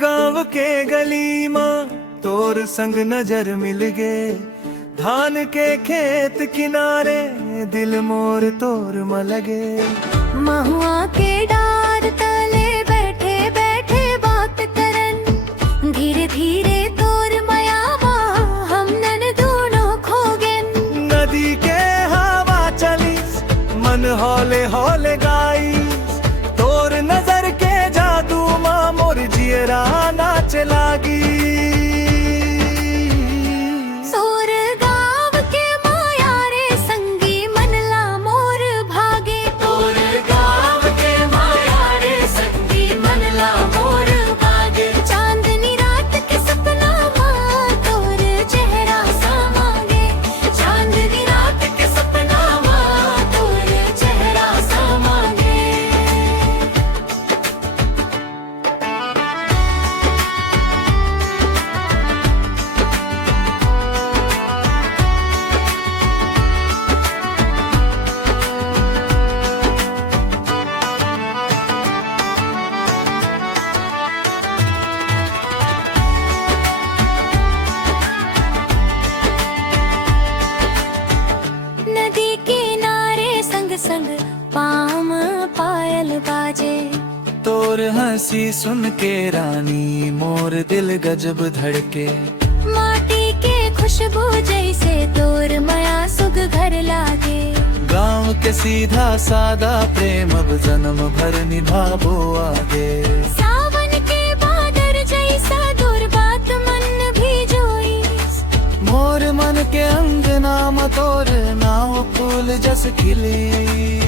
गांव के गली मां तोर संग नजर मिल गे, धान के खेत किनारे दिल मोर तोर मलगे। महुआ के डार तले बैठे बैठे बात करन, धीरे धीरे तोर मयावा हम नन दोनों खोगन। नदी के हवा चली मन हौले हौले गाई, तोर नजर के जादू मां मोर जियरा नाच लागी। संग पाम पायल बाजे, तोर हंसी सुन के रानी मोर दिल गजब धड़के। माटी के खुशबू जैसे तोर माया सुग घर लागे। गांव के सीधा सादा प्रेम अब जन्म भर निभाबो आगे। सावन के बादर जैसा दूर बात मन भी जोई, मोर मन के अंगना में तोर नाव फूल जस खिली।